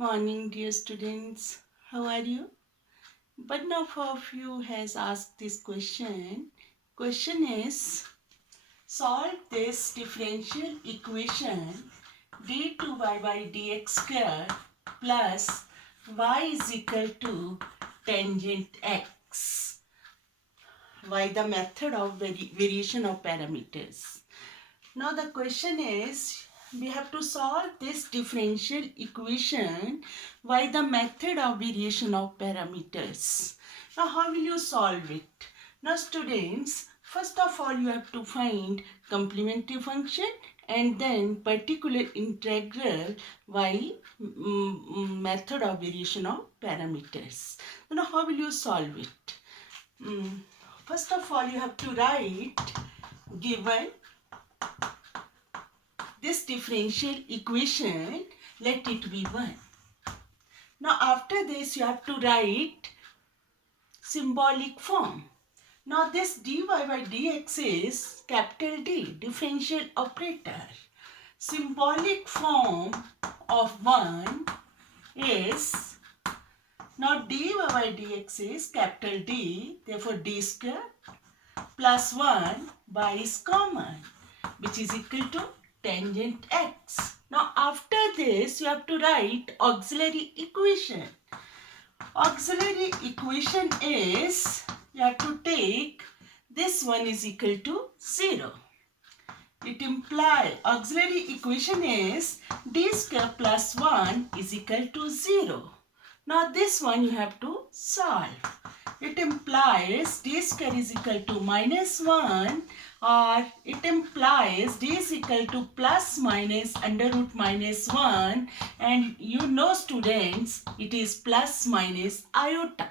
Morning, dear students. How are you? One of you has asked this question. Question is, solve this differential equation d2y by dx square plus y is equal to tangent x by the method of variation of parameters. Now the question is, we have to solve this differential equation by the method of variation of parameters. Now how will you solve it? Now students, first of all you have to find complementary function and then particular integral by method of variation of parameters. Now how will you solve it? First of all you have to write given this differential equation, let it be 1. Now after this you have to write symbolic form. Now this dy by dx is capital D, differential operator. Symbolic form of 1 is, now dy by dx is capital D, therefore d square plus 1 by is common, which is equal to tangent x. Now after this you have to write auxiliary equation. Auxiliary equation is, you have to take this one is equal to 0. It implies auxiliary equation is d square plus 1 is equal to 0. Now this one you have to solve. It implies d square is equal to minus 1, or it implies d is equal to plus minus under root minus 1, and you know students it is plus minus iota.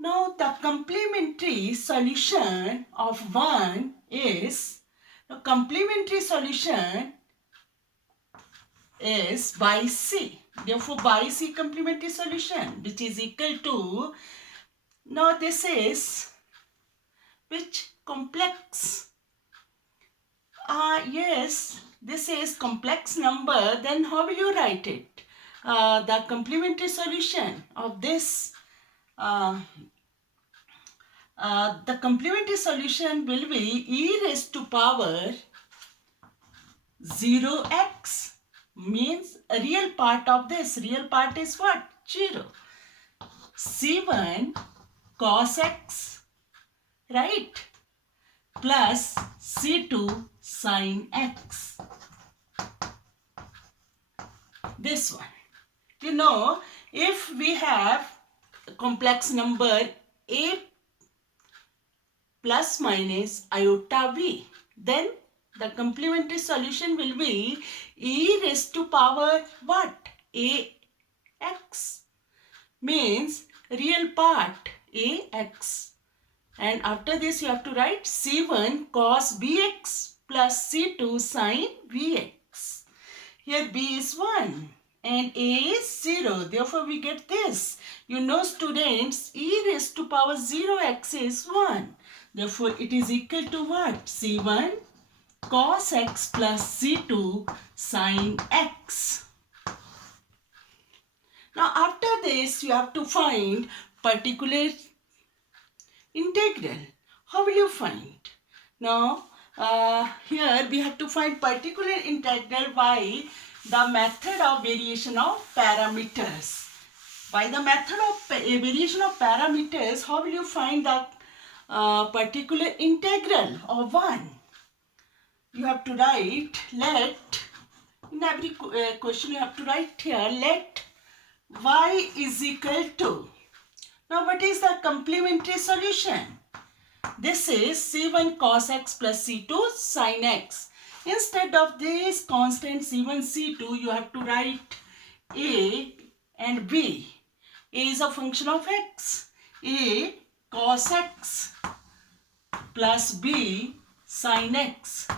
Now the complementary solution of 1 is, the complementary solution is by C. Therefore by C complementary solution, which is equal to, now this is which complex? Yes, this is complex number. Then how will you write it? The complementary solution of this, the complementary solution will be e raised to power 0x, means a real part of this. Real part is what? 0. C1 cos x, right? Plus C2 sin x. This one. You know, if we have complex number a plus minus iota v, then the complementary solution will be e raised to power what? Ax. Means real part ax. And after this you have to write C1 cos bx plus C2 sin vx. Here b is 1 and a is 0. Therefore we get this. You know students, e raised to power 0x is 1. Therefore it is equal to what? C1 cos x plus C2 sin x. Now after this you have to find particular integral. How will you find? Now here we have to find particular integral by the method of variation of parameters. By the method of variation of parameters, how will you find the particular integral of 1? You have to write, let, in every question you have to write here, let y is equal to. Now what is the complementary solution? This is C1 cos x plus C2 sin x. Instead of this constant C1, C2, you have to write a and b. A is a function of x. A cos x plus b sin x.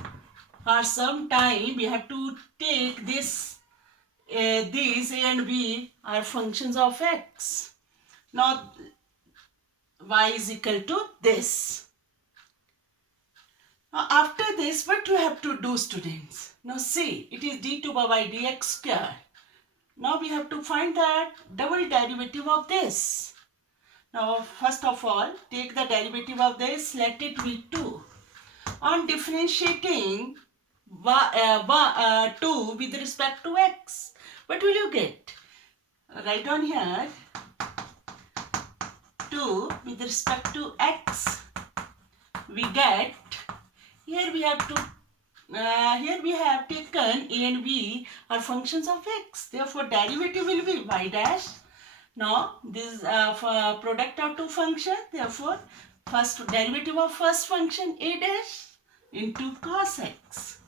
For some time we have to take this, these a and b are functions of x. Now y is equal to this. Now after this, what you have to do students? Now see, it is d2 by dx square. Now we have to find the double derivative of this. Now first of all, take the derivative of this, let it be 2. On differentiating 2 with respect to x, what will you get? Write on here 2 with respect to x. We get, here we have taken a and b are functions of x. Therefore, derivative will be y dash. Now, this for product of two functions. Therefore, first derivative of first function a dash into cos x.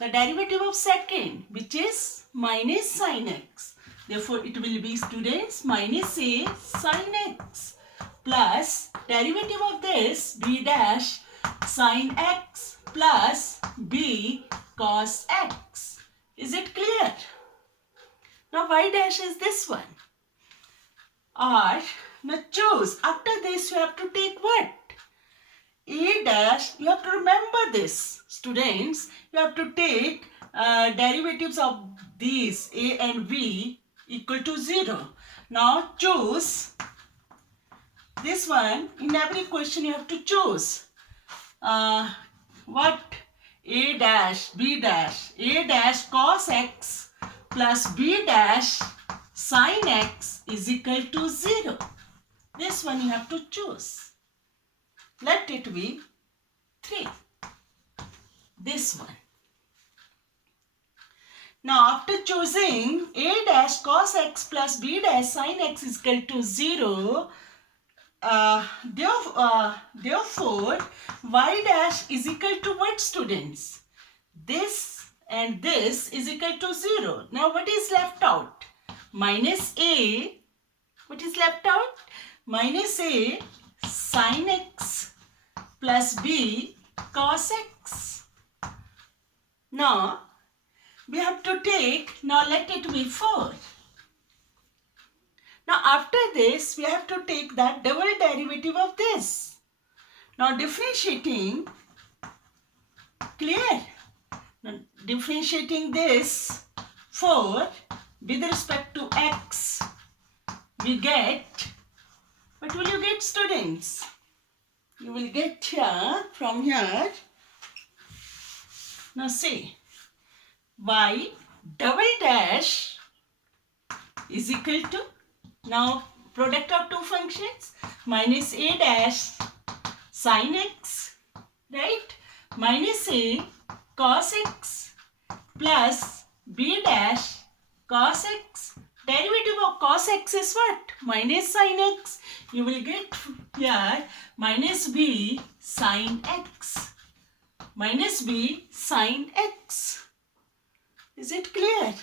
The derivative of second, which is minus sin x. Therefore, it will be, students, minus a sin x plus derivative of this b dash sin x plus b cos x. Is it clear? Now y dash is this one. Or now choose. After this you have to take what? A dash. You have to remember this, students. You have to take derivatives of these a and b equal to 0. Now choose this one. In every question you have to choose what? A dash, b dash. A dash cos x plus b dash sin x is equal to 0. This one you have to choose. Let it be 3. This one. Now after choosing a dash cos x plus b dash sin x is equal to 0, therefore y dash is equal to what, students? This and this is equal to 0. Now what is left out? Minus a. What is left out? Minus a sin x plus b cos x. Now we have to take, now let it be 4. Now after this we have to take the double derivative of this. Now differentiating, clear? Now differentiating this 4 with respect to x, we get, what will you get, students? You will get here, from here. Now see, y double dash is equal to, now product of two functions, minus a dash sin x, right? Minus a cos x plus b dash cos x. Derivative of cos x is what? Minus sin x. You will get here minus b sin x. Minus b sin x. Is it clear?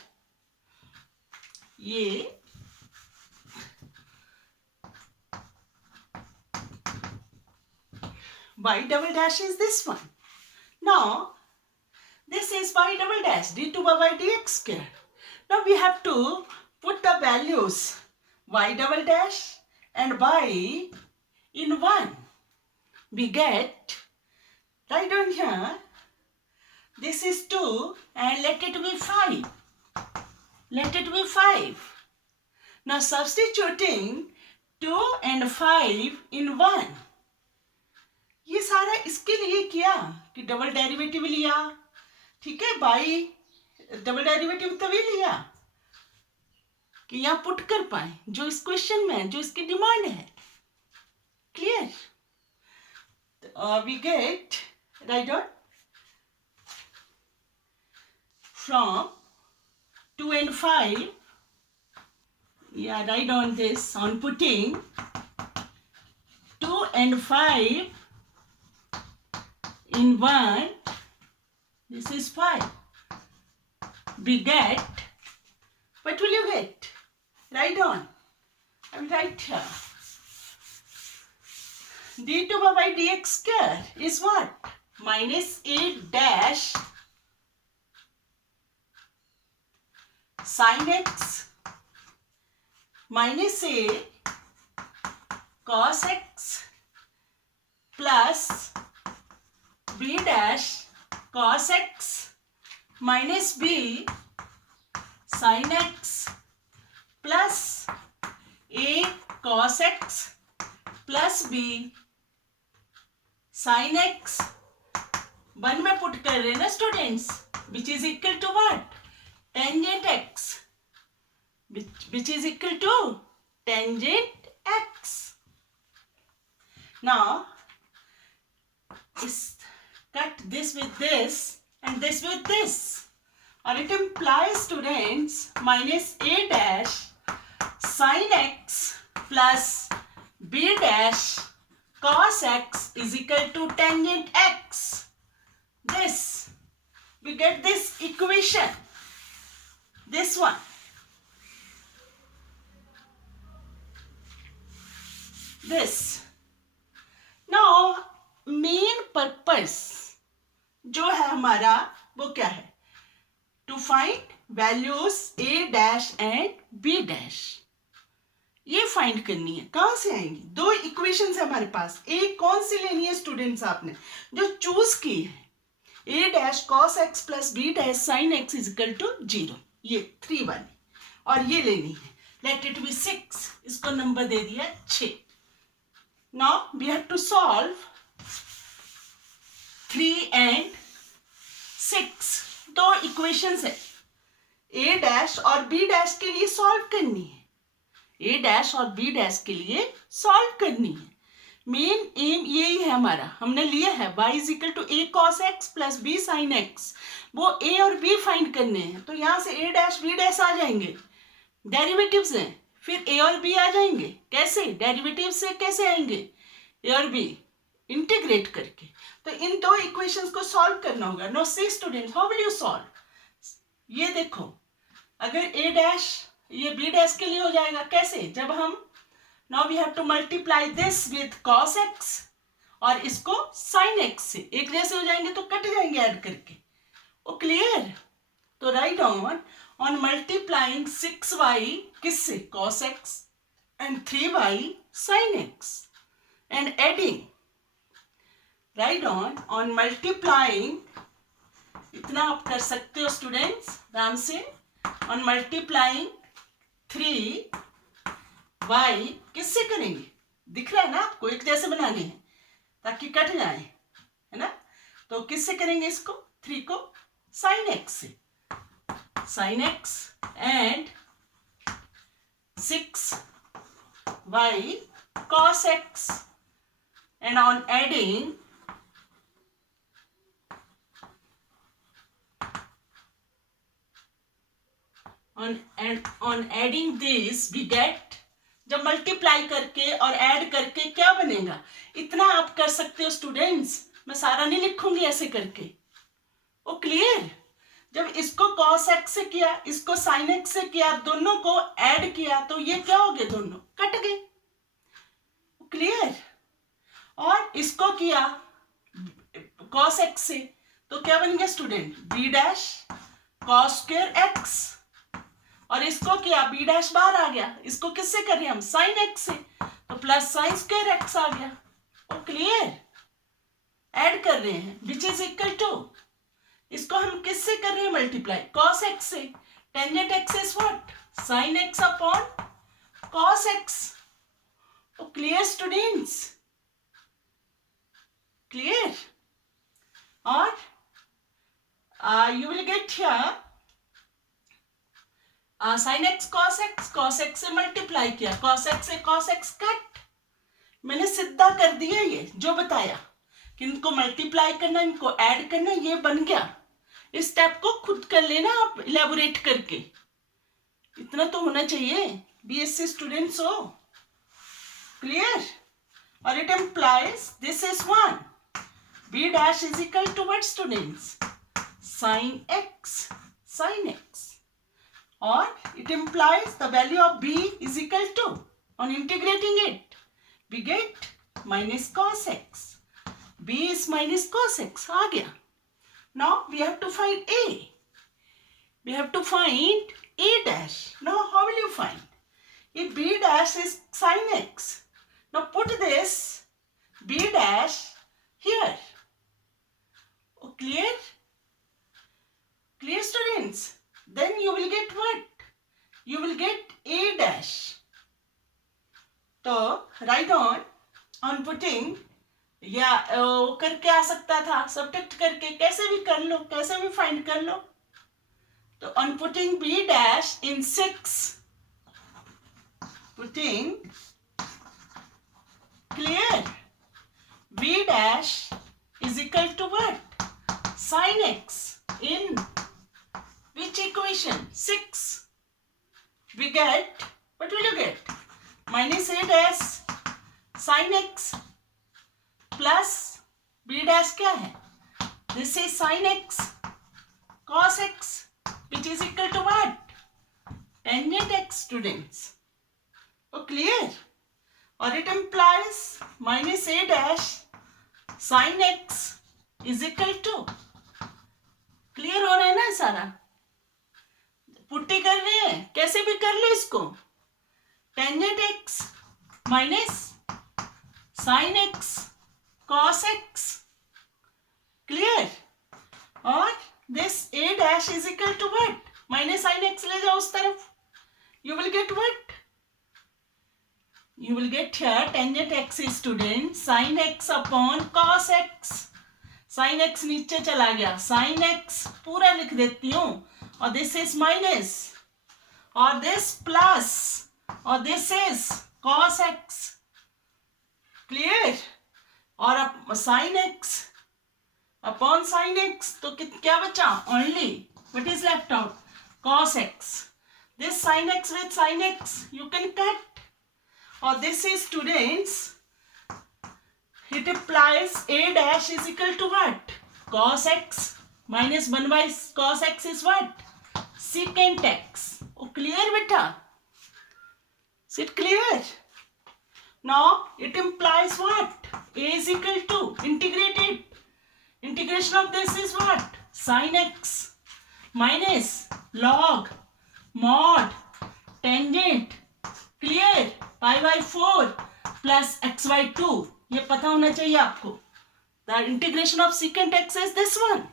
Yeah. Y double dash is this one. Now, this is y double dash d2 by y dx square. Now we have to put the values y double dash and y in 1. We get, right down here, this is 2 and let it be 5. Let it be 5. Now substituting 2 and 5 in 1. ये सारा इसके लिए किया कि double derivative लिया, ठीक है, by double derivative तभी लिया कि यहाँ पुट कर पाए जो इस क्वेश्चन में, जो इसकी डिमांड है. Clear? We get, right on, from 2 and 5, yeah, write on this, on putting 2 and 5 in 1, this is 5. We get, what will you get? Write on. I will write here. d2 by y dx square is what? Minus a dash sin x minus a cos x plus b dash cos x minus b sin x plus a cos x plus b sin x, one में put कर रहे हैं ना students, which is equal to what, tangent x, which is equal to tangent x. Now cut this with this and this with this, or it implies students minus a dash sin x plus b dash cos x is equal to tangent x. This we get this equation, this one. This. Now main purpose जो है हमारा वो क्या है, to find values a dash and b dash, ये find करनी है. कहां से आएंगी, दो इक्वेशंस है हमारे पास, एक कौन सी लेनी है स्टूडेंट्स आपने जो चूज की है, a dash cos x plus b dash sin x is equal to 0, ये 3 वाली, और ये लेनी है लेट इट बी 6, इसको नंबर दे दिया 6. Now we have to solve 3 and 6, दो इक्वेशंस है, a डैश और b डैश के लिए सॉल्व करनी है, a डैश और b डैश के लिए सॉल्व करनी है. मेन एम यही है हमारा, हमने लिया है y is equal to a cos x plus b sin x, वो a और b फाइंड करने हैं, तो यहाँ से a डैश b डैश आ जाएंगे, डेरिवेटिव्स हैं, फिर a और b आ जाएंगे. कैसे डेरिवेटिव से कैसे आएंगे, a और b इंटीग्रेट करके. तो इन दो इक्वेशंस को सॉल्व करना होगा. No see student, how will you solve, ये देखो, अगर a डैश ये b डैश के लिए हो जाएगा, कैसे, जब हम now we have to multiply this with cos x और इसको sin x से, एक जैसे हो जाएंगे तो कट जाएंगे ऐड करके. ओ क्लियर, तो राइट ऑन मल्टीप्लाइंग 6y किससे, cos x and 3y sin x and adding, write on multiplying, इतना आप कर सकते हो स्टूडेंट्स आराम से, on multiplying 3y किससे करेंगे, दिख रहा है ना आपको, एक जैसे बनाने हैं ताकि कट जाए, है ना, तो किससे करेंगे इसको, 3 को sin x से, sin x and 6y cos x, and on adding on adding this we get, जब मल्टीप्लाई करके और ऐड करके क्या बनेगा, इतना आप कर सकते हो स्टूडेंट्स, मैं सारा नहीं लिखूंगी ऐसे करके. ओ क्लियर, जब इसको cos x से किया, इसको sin x से किया, दोनों को ऐड किया, तो ये क्या हो गए, दोनों कट गए. क्लियर, और इसको किया cos x से, तो क्या बन गया student, b dash cos square x, और इसको किया b डैश बाहर आ गया, इसको किससे कर रहे हैं हम, sin x से, तो प्लस sin स्क्वायर x आ गया. ओ क्लियर, ऐड कर रहे हैं विच इज इक्वल टू, इसको हम किससे कर रहे हैं मल्टीप्लाई, cos x से, tangent x is what, sin x upon cos x. Oh clear students, clear, और you will get here sin x cos x से मल्टीप्लाई किया, cos x से cos x कट, मैंने सीधा कर दिया, ये जो बताया कि इनको मल्टीप्लाई करना, इनको ऐड करना, ये बन गया. इस स्टेप को खुद कर लेना आप इलेबोरेट करके, इतना तो होना चाहिए, बीएससी स्टूडेंट्स हो. क्लियर, और it implies this is 1, b dash is equal to what students, sin x, or it implies the value of b is equal to, on integrating it we get minus cos x, b is minus cos x आ गया. Now we have to find a, we have to find a dash. Now how will you find, if b dash is sin x, now put this b dash here. Oh, clear, clear students, then you will get what, you will get a dash. तो write on putting या करके आ सकता था, subtract करके, कैसे भी कर लो, कैसे भी फाइंड कर लो. तो on putting b dash in 6, putting clear b dash is equal to what? Sin x in which equation? 6. We get, what will you get? Minus a dash sin x plus b dash क्या है? This is sin x cos x which is equal to what? Tangent x, students. Oh, clear? Or it implies minus a dash sin x is equal to, clear हो रहा है ना सारा? Putty कर रहे हैं, कैसे भी कर लो इसको. Tangent x minus sine x cos x. Clear? और this a dash is equal to what? Minus sine x ले जाओ उस तरफ. You will get what? You will get here tangent x is student sine x upon cos x. Sine x नीचे चला गया, sine x पूरा लिख देती हूं, और दिस इज माइनस, और दिस प्लस, और this is cos x. Clear? और अब sin x upon sin x, तो क्या बचा? Only what is left out? cos x. This sin x with sin x you can cut, और this is students, it implies a dash is equal to what? Cos x minus 1 by cos x is what? Secant x. Oh, clear beta? Is it clear? Now it implies what? A is equal to, integrated, integration of this is what? Sin x minus log mod tangent, clear, pi by 4 plus x by 2. ये पता होना चाहिए आपको. The integration of secant x is this one.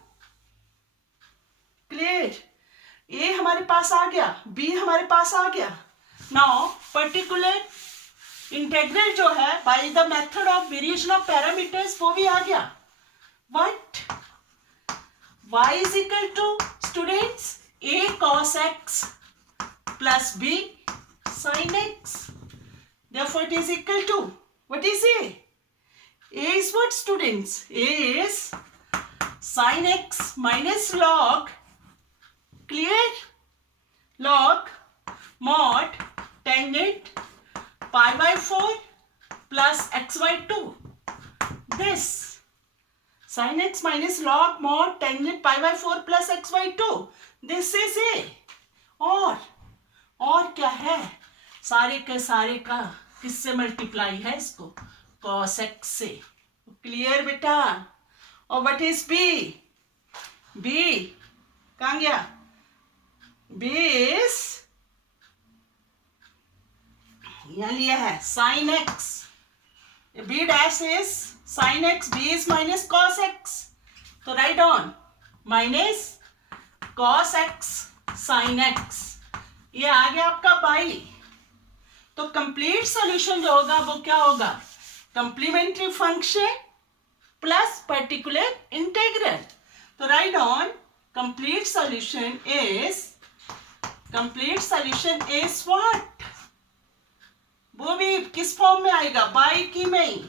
Clear? A हमारे पास आ गया, B हमारे पास आ गया. Now particular integral जो है by the method of variation of parameters वो भी आ गया. What? Y is equal to, students, A cos x plus B sin x. Therefore it is equal to, what is A? A is what, students? A is sin x minus log, clear, log mod tangent pi by 4 plus x by 2. This sin x minus log mod tangent pi by 4 plus x by 2. This is A. और क्या है? सारे का किससे multiply है इसको? cos x से. Clear बेटा? और व्हाट इज b? b कहाँ गया? b इज, यहाँ लिया है sin x. b dash is sin x, b is minus cos x. तो write on minus cos x sin x. ये आ गया आपका बाई. तो कंप्लीट सॉल्यूशन जो होगा वो क्या होगा? Complementary function plus particular integral. तो write on complete solution is what? वो भी किस फॉर्म में आएगा? बाई की में ही.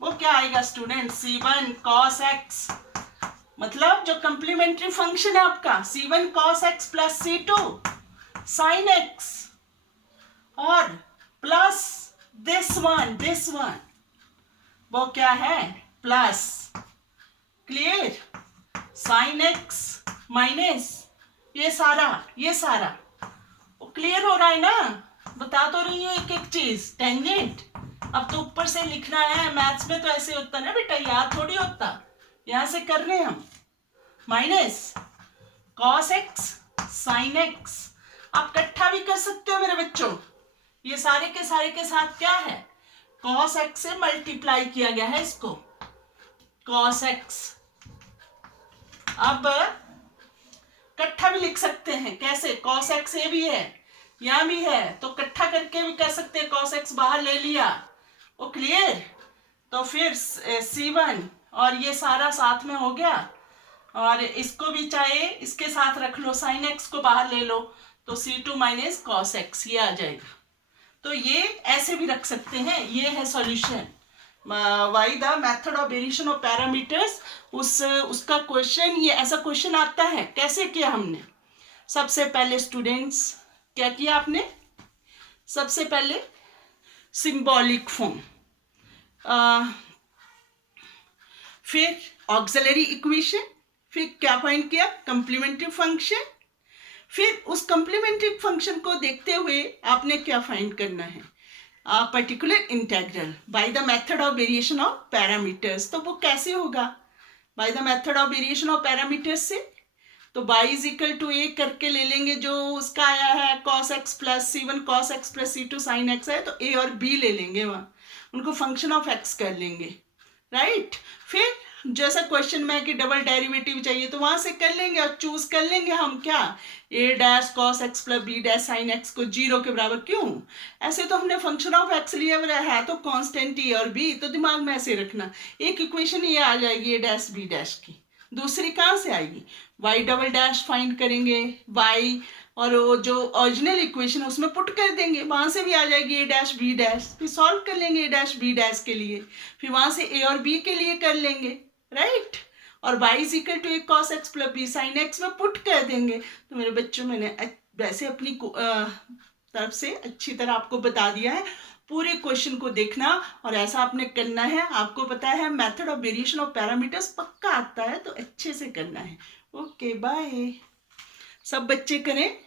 वो क्या आएगा स्टूडेंट? c1 cos x, मतलब जो कंप्लीमेंट्री फंक्शन है आपका c1 cos x plus c2 sin x, और प्लस दिस वन वो क्या है? Plus, clear, sin x minus ये सारा वो क्लियर हो रहा है ना? बता तो रही हूँ एक एक चीज. टेंजेंट अब तो ऊपर से लिखना है, मैथ्स में तो ऐसे होता ना बेटा, याद थोड़ी होता. यहां से कर रहे हैं हम. Minus cos x sin x. आप इकट्ठा भी कर सकते हो मेरे बच्चों. ये सारे के साथ क्या है? cos x से मल्टीप्लाई किया गया है इसको. cos x. अब इकट्ठा भी लिख सकते हैं. कैसे? cos x ये भी है, यहाँ भी है तो इकट्ठा करके भी कर सकते हैं, cos x बाहर ले लिया, वो क्लियर। तो फिर C1 और ये सारा साथ में हो गया, और इसको भी चाहे इसके साथ रख लो, sin x को बाहर ले लो तो C2 माइनस cos x ये आ जाएगा। तो ये ऐसे भी रख सकते हैं, ये है solution. Why the method of variation of parameters, उसका क्वेश्चन, ये ऐसा क्वेश्चन आता है। कैसे किया हमने? सबसे पहले स्टूडेंट्स क्या किया आपने? सबसे पहले सिंबॉलिक फॉर्म, फिर ऑक्सिलरी इक्वेशन, फिर क्या फाइंड किया? Complementary function. फिर उस कॉम्प्लीमेंट्री फंक्शन को देखते हुए आपने क्या फाइंड करना है? Particular integral by the method of variation of parameters. तो वो कैसे होगा? By the method of variation of parameters से तो y इज इक्वल टू ए करके ले लेंगे, जो उसका आया है cos x plus C1 cos x plus C2 sin x है, तो a और b ले लेंगे, वहाँ उनको फंक्शन ऑफ x कर लेंगे, राइट। फिर जैसा क्वेश्चन में कि डबल डेरिवेटिव चाहिए तो वहां से कर लेंगे और चूज कर लेंगे हम क्या? a dash cos x plus b dash sin x को 0 के बराबर। क्यों? ऐसे तो हमने फंक्शन ऑफ x लिया हुआ है तो कांस्टेंट a और b, तो दिमाग में ऐसे रखना। एक इक्वेशन ये आ जाएगी a डैश b डैश की, दूसरी कहाँ से आएगी? y डबल डैश फाइंड करेंगे, y और वो जो ओरिजिनल इक्वेशन है उसमें पुट कर देंगे, वहां से भी आ जाएगी a डैश b डैश, फिर सॉल्व कर लेंगे a डैश b डैश के लिए, फिर वहां से a और b के लिए कर लेंगे, राइट। और y is equal to a cos x plus b sin x में पुट कर देंगे। तो मेरे बच्चों, मैंने वैसे अपनी तरफ से अच्छी तरह आपको बता दिया है। पूरे क्वेश्चन को देखना और ऐसा आपने करना है। आपको पता है method of variation of parameters पक्का आता है, तो अच्छे से करना है। Okay bye. सब बच्चे करें।